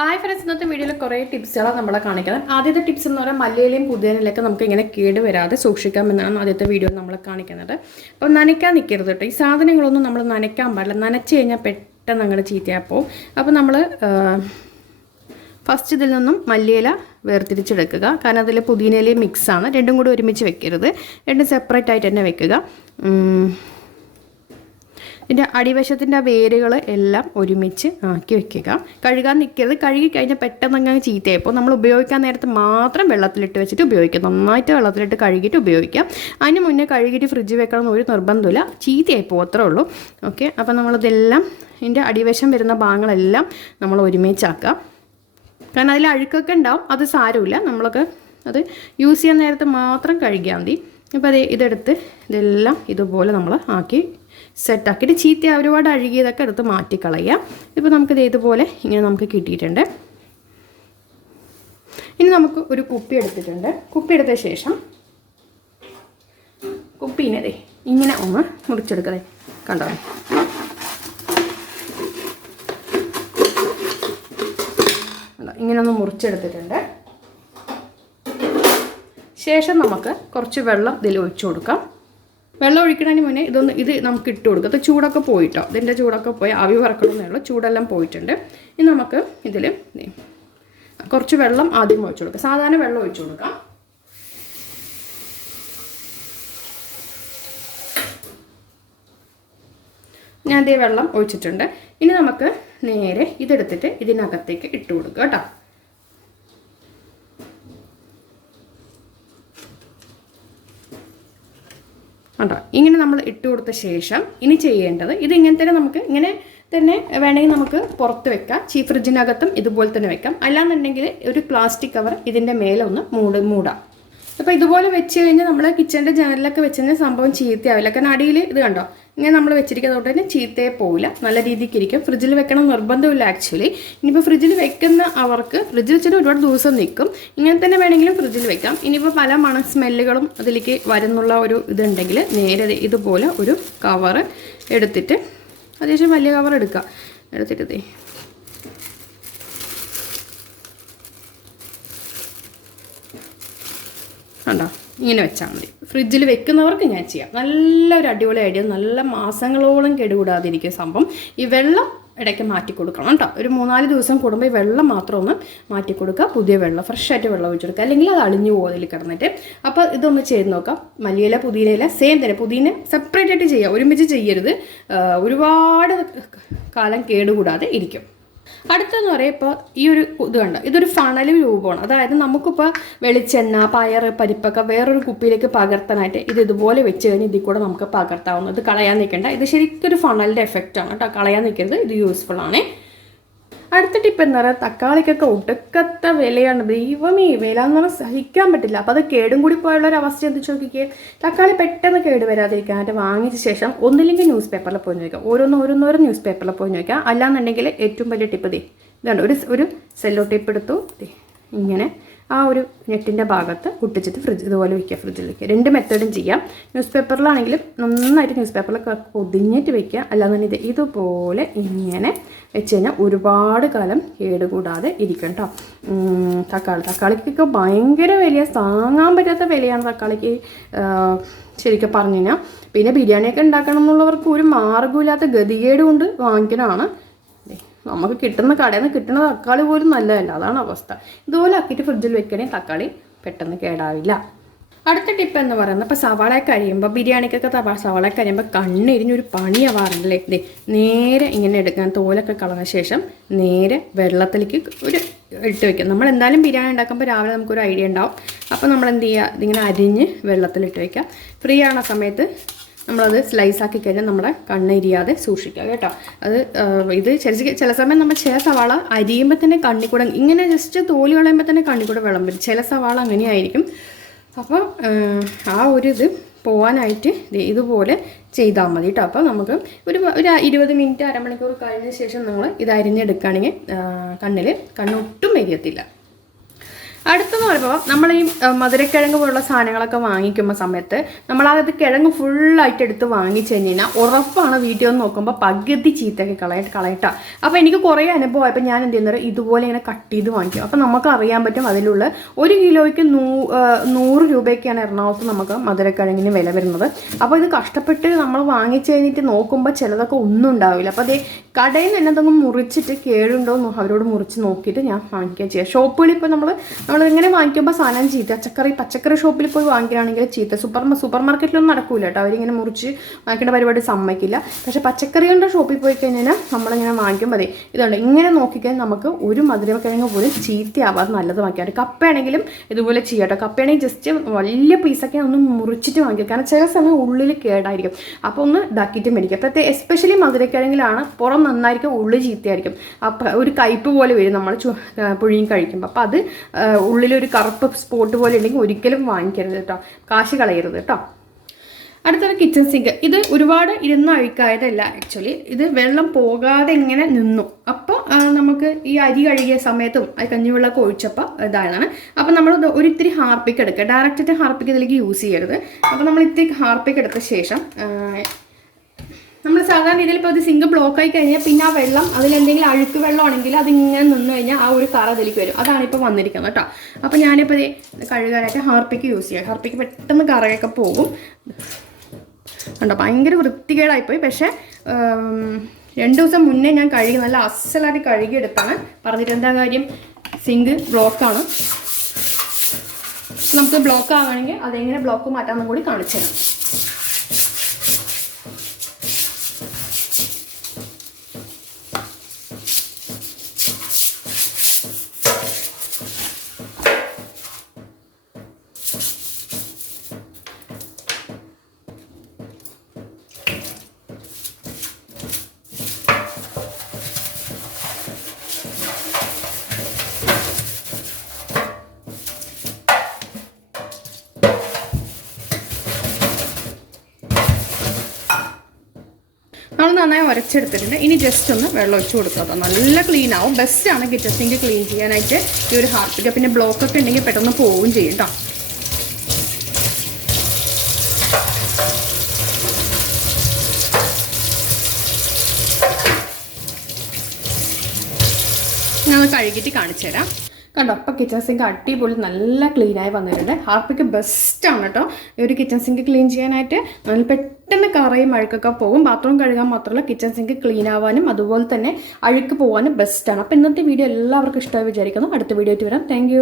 Hi friends ഇന്നത്തെ വീഡിയോയിൽ കുറേ ടിപ്സുകളാണ് നമ്മളെ കാണിക്കുന്നത്. ആദ്യത്തെ ടിപ്സ് എന്ന് പറഞ്ഞാൽ മല്ലയിലെയും പുതിയനിലൊക്കെ നമുക്ക് ഇങ്ങനെ കേട് വരാതെ സൂക്ഷിക്കാമെന്നാണ് ആദ്യത്തെ വീഡിയോ നമ്മൾ കാണിക്കുന്നത്. അപ്പോൾ നനയ്ക്കാൻ നിൽക്കരുത് കേട്ടോ ഈ സാധനങ്ങളൊന്നും നമ്മൾ നനയ്ക്കാൻ പാടില്ല. നനച്ച് കഴിഞ്ഞാൽ പെട്ടെന്ന് അങ്ങോട്ട് ചീത്തയാപ്പോവും അപ്പോൾ നമ്മൾ ഫസ്റ്റ് ഇതിൽ നിന്നും മല്ലിയില വേർതിരിച്ചെടുക്കുക. കാരണം അതിൽ പുതിനയിലയും മിക്സാണ് രണ്ടും കൂടി ഒരുമിച്ച് വെക്കരുത്. രണ്ടും സെപ്പറേറ്റ് ആയിട്ട് തന്നെ വെക്കുക. ഇതിന്റെ അടിവശത്തിന്റെ വേരുകൾ എല്ലാം ഒരുമിച്ച് ആക്കി വെക്കുക. കഴുകാൻ നിൽക്കരുത് കഴുകി കഴിഞ്ഞാൽ പെട്ടെന്ന് അങ്ങ് ചീത്തയായി. അപ്പോൾ നമ്മൾ ഉപയോഗിക്കാൻ നേരത്തെ മാത്രം വെള്ളത്തിലിട്ട് വെച്ചിട്ട് ഉപയോഗിക്കുക. നന്നായിട്ട് വെള്ളത്തിലിട്ട് കഴുകിയിട്ട് ഉപയോഗിക്കാം അതിന് മുന്നേ കഴുകിയിട്ട് ഫ്രിഡ്ജ് വെക്കണം എന്നൊരു നിർബന്ധമില്ല ചീത്തയായി പോകും. അത്രേ ഉള്ളൂ. ഓക്കെ. അപ്പോൾ നമ്മളിതെല്ലാം ഇതിന്റെ അടിവശം വരുന്ന ഭാഗങ്ങളെല്ലാം നമ്മൾ ഒരുമിച്ചാക്കുക. കാരണം അതിൽ അഴുക്കൊക്കെ ഉണ്ടാവും. അത് സാരമില്ല. നമ്മളൊക്കെ അത് യൂസ് ചെയ്യാൻ നേരത്തെ മാത്രം കഴുകിയാൽ മതി. അപ്പോൾ അത് ഇതെടുത്ത് ഇതെല്ലാം ഇതുപോലെ നമ്മൾ ആക്കി സെറ്റാക്കിയിട്ട് ചീത്ത ഒരുപാട് അഴുകിയതൊക്കെ എടുത്ത് മാറ്റിക്കളയാം. ഇപ്പോൾ നമുക്കിത് ഇതുപോലെ ഇങ്ങനെ നമുക്ക് കിട്ടിയിട്ടുണ്ട്. ഇനി നമുക്ക് ഒരു കുപ്പി എടുത്തിട്ടുണ്ട്. കുപ്പി എടുത്ത ശേഷം കുപ്പീനെ ദേ ഇങ്ങനെ ഒന്ന് മുറിച്ചെടുക്കതേ കണ്ടോ? ഇങ്ങനെ ഒന്ന് മുറിച്ചെടുത്തിട്ടുണ്ട്. ശേഷം നമുക്ക് കുറച്ച് വെള്ളം ഇതിൽ ഒഴിച്ചു കൊടുക്കാം. വെള്ളം ഒഴിക്കണതിന് മുന്നേ ഇതൊന്ന് ഇത് നമുക്ക് ഇട്ട് കൊടുക്കാം. അത് ചൂടൊക്കെ പോയിട്ടോ? ഇതിന്റെ ചൂടൊക്കെ പോയി ആവി വറക്കണമെന്നുള്ള ചൂടെല്ലാം പോയിട്ടുണ്ട്. ഇനി നമുക്ക് ഇതിൽ കുറച്ച് വെള്ളം ആദ്യം ഒഴിച്ചു കൊടുക്കാം. സാധാരണ വെള്ളം ഒഴിച്ചു കൊടുക്കാം. ഞാൻ ഇതേ വെള്ളം ഒഴിച്ചിട്ടുണ്ട്. ഇനി നമുക്ക് നേരെ ഇതെടുത്തിട്ട് ഇതിനകത്തേക്ക് ഇട്ട് കൊടുക്കുക കേട്ടോ. കണ്ടോ? ഇങ്ങനെ നമ്മൾ ഇട്ട് കൊടുത്ത ശേഷം ഇനി ചെയ്യേണ്ടത് ഇത് ഇങ്ങനെ തന്നെ നമുക്ക് ഇങ്ങനെ തന്നെ വേണമെങ്കിൽ നമുക്ക് പുറത്ത് വെക്കാം. ചീ ഫ്രിഡ്ജിനകത്തും ഇതുപോലെ തന്നെ വെക്കാം. അല്ലാന്നുണ്ടെങ്കിൽ ഒരു പ്ലാസ്റ്റിക് കവർ ഇതിന്റെ മേലെ ഒന്ന് മൂട് മൂടാം. അപ്പോൾ ഇതുപോലെ വെച്ച് കഴിഞ്ഞാൽ നമ്മൾ കിച്ചന്റെ ജനലിലൊക്കെ വെച്ച് കഴിഞ്ഞാൽ സംഭവം ചീത്തയാവില്ല. കാരണം അടിയിൽ ഇത് കണ്ടോ? ഇങ്ങനെ നമ്മൾ വെച്ചിരിക്കുന്നതുകൊണ്ട് തന്നെ ചീത്തയെ പോവില്ല. നല്ല രീതിക്ക് ഇരിക്കും. ഫ്രിഡ്ജിൽ വെക്കണം നിർബന്ധമില്ല ആക്ച്വലി ഇനിയിപ്പോൾ ഫ്രിഡ്ജിൽ വെക്കുന്ന അവർക്ക് ഫ്രിഡ്ജിൽ വെച്ചിട്ട് ഒരുപാട് ദിവസം നിൽക്കും ഇങ്ങനെ തന്നെ വേണമെങ്കിലും ഫ്രിഡ്ജിൽ വെക്കാം. ഇനിയിപ്പോൾ പല മണ സ്മെല്ലുകളും അതിലേക്ക് വരുന്നുള്ള ഒരു ഇതുണ്ടെങ്കിൽ നേരെ ഇതുപോലെ ഒരു കവറ് എടുത്തിട്ട് അത്യാവശ്യം വലിയ കവർ എടുക്കാം എടുത്തിട്ട് കണ്ടോ? ഇങ്ങനെ വെച്ചാൽ മതി. ഫ്രിഡ്ജിൽ വെക്കുന്നവർക്ക് ഞാൻ ചെയ്യാം. നല്ലൊരു അടിപൊളി ഐഡിയ നല്ല മാസങ്ങളോളം കേടുകൂടാതിരിക്കും സംഭവം. ഈ വെള്ളം ഇടയ്ക്ക് മാറ്റി കൊടുക്കണം കേട്ടോ. ഒരു മൂന്നാൽ ദിവസം കൂടുമ്പോൾ ഈ വെള്ളം മാത്രം ഒന്ന് മാറ്റി കൊടുക്കുക. പുതിയ വെള്ളം ഫ്രഷ് ആയിട്ട് വെള്ളം ഒഴിച്ചു കൊടുക്കുക. അല്ലെങ്കിൽ അത് അളിഞ്ഞു പോകതിൽ കിടന്നിട്ട്. അപ്പോൾ ഇതൊന്ന് ചെയ്ത് നോക്കാം. മല്ലിയില പുതിയനയില സെയിം തന്നെ. പുതിന സെപ്പറേറ്റ് ആയിട്ട് ചെയ്യുക ഒരുമിച്ച് ചെയ്യരുത്. ഒരുപാട് കാലം കേടുകൂടാതെ ഇരിക്കും. അടുത്തെന്ന് പറയാം ഇപ്പോൾ ഈ ഒരു ഇത് കണ്ടോ ഇതൊരു ഫണൽ രൂപമാണ്. അതായത് നമുക്കിപ്പോൾ വെളിച്ചെണ്ണ പയർ പരിപ്പൊക്കെ വേറൊരു കുപ്പിയിലേക്ക് പകർത്താനായിട്ട് ഇത് ഇതുപോലെ വെച്ച് കഴിഞ്ഞാൽ ഇതിൽ കൂടെ നമുക്ക് പകർത്താവുന്നത്. കളയാൻ നിൽക്കേണ്ട. ഇത് ശരിക്കും ഒരു ഫണലിന്റെ എഫക്റ്റ് ആണ് കേട്ടോ. കളയാൻ നിൽക്കരുത്. ഇത് യൂസ്ഫുൾ ആണ്. അടുത്ത ടിപ്പ് എന്താ പറയുക തക്കാളിക്കൊക്കെ ഒടുക്കത്തെ വിലയാണ് ദൈവമേ വില എന്ന് പറഞ്ഞാൽ സഹിക്കാൻ പറ്റില്ല. അപ്പോൾ അത് കേടും കൂടി പോയുള്ള ഒരു അവസ്ഥ എന്ത് ചോദിക്കുക തക്കാളി പെട്ടെന്ന് കേട് വരാതിരിക്കാനായിട്ട് വാങ്ങിച്ച ശേഷം ഒന്നില്ലെങ്കിൽ ന്യൂസ് പേപ്പറിൽ പോയി നോക്കുക. ഓരോന്ന് ഓരോന്നോരോ ന്യൂസ് പേപ്പറിൽ പോയി നോക്കുക. അല്ലാന്നുണ്ടെങ്കിൽ ഏറ്റവും വലിയ ടിപ്പ് ദേ ഇതാണ്. ഒരു ഒരു സെല്ലോ ടിപ്പ് എടുത്തു. ഇങ്ങനെ ആ ഒരു നെറ്റിന്റെ ഭാഗത്ത് ഒട്ടിച്ചിട്ട് ഫ്രിഡ്ജ് ഇതുപോലെ വയ്ക്കുക ഫ്രിഡ്ജിൽ വയ്ക്കുക രണ്ട് മെത്തേഡും ചെയ്യാം. ന്യൂസ് പേപ്പറിലാണെങ്കിലും നന്നായിട്ട് ന്യൂസ് പേപ്പറിലൊക്കെ ഒതിഞ്ഞിട്ട് വയ്ക്കുക അല്ലാതെ ഇത് ഇതുപോലെ ഇങ്ങനെ വെച്ച് കഴിഞ്ഞാൽ ഒരുപാട് കാലം കേടുകൂടാതെ ഇരിക്കും കേട്ടോ തക്കാളി. തക്കാളിക്കൊക്കെ ഭയങ്കര വില താങ്ങാൻ പറ്റാത്ത വിലയാണ് തക്കാളിക്ക് ശരിക്കും പറഞ്ഞു കഴിഞ്ഞാൽ. പിന്നെ ബിരിയാണിയൊക്കെ ഉണ്ടാക്കണം എന്നുള്ളവർക്ക് ഒരു മാർഗമില്ലാത്ത ഗതികേട് കൊണ്ട് വാങ്ങിക്കണതാണ്. ദേ, നമുക്ക് കിട്ടുന്ന കടയിൽ നിന്ന് കിട്ടുന്ന തക്കാളി പോലും നല്ലതല്ല. അതാണ് അവസ്ഥ. ഇതുപോലെ ആക്കിയിട്ട് ഫ്രിഡ്ജിൽ വെക്കണേ തക്കാളി പെട്ടെന്ന് കേടാവില്ല. അടുത്ത ടിപ്പ് എന്ന് പറയുന്നത് ഇപ്പോൾ സവാള കഴിയുമ്പോൾ ബിരിയാണിക്കൊക്കെ തവാള സവാള കഴിയുമ്പോൾ കണ്ണിരിഞ്ഞൊരു പണിയാവാറുണ്ടല്ലേ? ഇതേ നേരെ ഇങ്ങനെ എടുക്കാൻ തോലൊക്കെ കളഞ്ഞ ശേഷം നേരെ വെള്ളത്തിലേക്ക് ഒരു ഇട്ട് വയ്ക്കാം നമ്മൾ എന്തായാലും ബിരിയാണി ഉണ്ടാക്കുമ്പോൾ രാവിലെ നമുക്കൊരു ഐഡിയ ഉണ്ടാവും. അപ്പോൾ നമ്മൾ എന്ത് ചെയ്യുക? ഇതിങ്ങനെ അരിഞ്ഞ് വെള്ളത്തിലിട്ട് വയ്ക്കുക ഫ്രീ ആണ സമയത്ത് നമ്മളത് സ്ലൈസ് ആക്കി കഴിഞ്ഞാൽ നമ്മുടെ കണ്ണിരിയാതെ സൂക്ഷിക്കുക കേട്ടോ. അത് ഇത് ചില ചില സമയം നമ്മൾ ചില സവാള അരിയുമ്പോൾ തന്നെ കണ്ണിക്കൂടെ ഇങ്ങനെ ജസ്റ്റ് തോലി കളയുമ്പോൾ തന്നെ കണ്ണിക്കൂടെ വെള്ളം വരും. ചില സവാള അങ്ങനെയായിരിക്കും. അപ്പോൾ ആ, ഒരു ഇത് പോകാനായിട്ട് ഇതുപോലെ ചെയ്താൽ മതി കേട്ടോ. അപ്പോൾ നമുക്ക് ഒരു ഒരു ഇരുപത് മിനിറ്റ് അരമണിക്കൂർ കഴിഞ്ഞ ശേഷം നമ്മൾ ഇത് അരിഞ്ഞെടുക്കുകയാണെങ്കിൽ കണ്ണിൽ കണ്ണൊട്ടും വരിയത്തില്ല അടുത്തെന്ന് പറയുമ്പോൾ നമ്മൾ ഈ മധുരക്കിഴങ്ങ് പോലുള്ള സാധനങ്ങളൊക്കെ വാങ്ങിക്കുന്ന സമയത്ത് നമ്മൾ നമ്മളത് കിഴങ്ങ് ഫുള്ളായിട്ട് എടുത്ത് വാങ്ങിച്ചു കഴിഞ്ഞാൽ ഉറപ്പാണ് വീട്ടിൽ വന്ന് നോക്കുമ്പോൾ പകുതി ചീത്തയൊക്കെ കളയിട്ട് കളയട്ട. അപ്പോൾ എനിക്ക് കുറേ അനുഭവമായപ്പോൾ ഞാൻ എന്ത് ചെയ്യുന്നത് ഇതുപോലെ ഇങ്ങനെ കട്ട് ചെയ്ത് വാങ്ങിക്കും. അപ്പോൾ നമുക്ക് അറിയാൻ പറ്റും അതിലുള്ള ഒരു കിലോയ്ക്ക് നൂ നൂറ് രൂപയൊക്കെയാണ് എറണാകുളത്ത് നമുക്ക് മധുരക്കിഴങ്ങിന് വില വരുന്നത്. അപ്പോൾ ഇത് കഷ്ടപ്പെട്ട് നമ്മൾ വാങ്ങിച്ചു കഴിഞ്ഞിട്ട് നോക്കുമ്പോൾ ചിലതൊക്കെ ഒന്നും ഉണ്ടാവില്ല. അപ്പോൾ അതേ കടയിൽ നിന്ന് എന്നെന്തെങ്കിലും മുറിച്ചിട്ട് കേടുണ്ടോ എന്ന് അവരോട് മുറിച്ച് നോക്കിയിട്ട് ഞാൻ വാങ്ങിക്കുകയും ചെയ്യാം. ഷോപ്പുകളിൽ ഇപ്പോൾ നമ്മൾ നമ്മൾ ഇങ്ങനെ വാങ്ങിക്കുമ്പോൾ സാധനം ചീത്ത. പച്ചക്കറി പച്ചക്കറി ഷോപ്പിൽ പോയി വാങ്ങിക്കുകയാണെങ്കിൽ ചീത്ത. സൂപ്പർ സൂപ്പർ മാർക്കറ്റിലൊന്നും നടക്കൂല കേട്ടോ. അവരിങ്ങനെ മുറിച്ച് വാങ്ങിക്കേണ്ട പരിപാടി സമ്മതിക്കില്ല. പക്ഷേ പച്ചക്കറികളുടെ ഷോപ്പിൽ പോയി കഴിഞ്ഞാൽ നമ്മളിങ്ങനെ വാങ്ങിക്കുമ്പോൾ അതെ ഇതുണ്ട്. ഇങ്ങനെ നോക്കിക്കഴിഞ്ഞാൽ നമുക്ക് ഒരു മധുരക്കിഴങ്ങ് പോലും ചീത്തയാവാതെ നല്ലത് വാങ്ങിക്കാം. കപ്പയാണെങ്കിലും ഇതുപോലെ ചെയ്യാം കേട്ടോ. കപ്പയാണെങ്കിൽ ജസ്റ്റ് വലിയ പീസൊക്കെ ഒന്ന് മുറിച്ചിട്ട് വാങ്ങിക്കുക കാരണം ചില സമയം ഉള്ളിൽ കേടായിരിക്കും. അപ്പോൾ ഒന്ന് ഇതാക്കിയിട്ട് മേടിക്കുക പ്രത്യേക എസ്പെഷ്യലി മധുരക്കിഴങ്ങിലാണ് പുറം നന്നായിരിക്കും ഉള്ളിൽ ചീത്തയായിരിക്കും. അപ്പം ഒരു കയ്പ് പോലെ വരും നമ്മൾ പുഴുങ്ങി കഴിക്കുമ്പോൾ അപ്പോൾ അത് ഉള്ളിലൊരു കറുപ്പ് സ്പോട്ട് പോലെ ഉണ്ടെങ്കിൽ ഒരിക്കലും വാങ്ങിക്കരുത് കേട്ടോ. കാശ് കളയരുത് കേട്ടോ. അടുത്തത് കിച്ചൺ സിങ്ക് ഇത് ഒരുപാട് ഇരുന്ന് അഴുക്കായതല്ല ആക്ച്വലി ഇത് വെള്ളം പോകാതെ ഇങ്ങനെ നിന്നു. അപ്പോൾ നമുക്ക് ഈ അരി കഴുകിയ സമയത്തും അത് കഞ്ഞിവെള്ളമൊക്കെ ഒഴിച്ചപ്പോൾ ഇതാണ് അപ്പോൾ നമ്മൾ ഒരിത്തിരി ഹാർപ്പിക്ക് എടുക്കുക. ഡയറക്റ്റ് ഹാർപ്പിക്ക് ഇതിലേക്ക് യൂസ് ചെയ്യരുത്. അപ്പോൾ നമ്മൾ ഇത്തിരി ഹാർപ്പിക്ക് എടുത്ത ശേഷം നമ്മൾ സാധാരണ രീതിയിൽ ഇപ്പോൾ ഇത് സിങ്ക് ബ്ലോക്ക് ആയി കഴിഞ്ഞാൽ പിന്നെ ആ വെള്ളം അതിലെന്തെങ്കിലും അഴുക്ക് വെള്ളമാണെങ്കിൽ അതിങ്ങനെ നിന്ന് കഴിഞ്ഞാൽ ആ ഒരു കറ അതിലേക്ക് വരും. അതാണ് ഇപ്പോൾ വന്നിരിക്കുന്നത് കേട്ടോ. അപ്പോൾ ഞാനിപ്പോൾ കഴുകാനായിട്ട് ഹാർപ്പിക്ക് യൂസ് ചെയ്യാം. ഹാർപ്പിക്ക് പെട്ടെന്ന് കറയൊക്കെ പോകും. കണ്ടോ ഭയങ്കര വൃത്തികേടായിപ്പോയി. പക്ഷേ രണ്ടു ദിവസം മുന്നേ ഞാൻ കഴുകി നല്ല അസലായിട്ട് കഴുകിയെടുത്താണ്. പറഞ്ഞിട്ട് എന്താ കാര്യം? സിങ്ക് ബ്ലോക്കാണ് നമുക്ക് ബ്ലോക്ക് ആവുകയാണെങ്കിൽ അതെങ്ങനെ ബ്ലോക്ക് മാറ്റാമെന്നും കൂടി കാണിച്ചു തരാം നമ്മൾ നന്നായി ഉരച്ചെടുത്തിട്ടുണ്ട് ഇനി ജസ്റ്റ് ഒന്ന് വെള്ളം ഒഴിച്ച് കൊടുക്കുക നല്ല ക്ലീൻ ആവും. ബെസ്റ്റ് ആണ് കിച്ചൺ സിങ്ക് ക്ലീൻ ചെയ്യാനായിട്ട് ഈ ഒരു ഹാർപ്പിക്ക് പിന്നെ ബ്ലോക്ക് ഒക്കെ ഉണ്ടെങ്കിൽ പെട്ടെന്ന് പോവുകയും ചെയ്യും കേട്ടോ. ഞാൻ കഴുകിയിട്ട് കാണിച്ചു തരാം കണ്ടോ? അപ്പോൾ കിച്ചൺ സിങ്ക് അടിപൊളി നല്ല ക്ലീനായി വന്നിട്ടുണ്ട്. ഹാർപ്പിക്ക് ബെസ്റ്റാണ് കേട്ടോ. ഈ ഒരു കിച്ചൺ സിങ്ക് ക്ലീൻ ചെയ്യാനായിട്ട് നല്ല പെട്ടെന്ന് കറയും അഴുക്കൊക്കെ പോകും. ബാത്റൂം കഴുകാൻ മാത്രമല്ല കിച്ചൺ സിങ്ക് ക്ലീൻ ആവാനും അതുപോലെ തന്നെ അഴുക്ക് പോകാനും ബെസ്റ്റാണ് അപ്പോൾ ഇന്നത്തെ വീഡിയോ എല്ലാവർക്കും ഇഷ്ടമായി വിചാരിക്കുന്നു. അടുത്ത വീഡിയോ ആയിട്ട് വരാം. താങ്ക്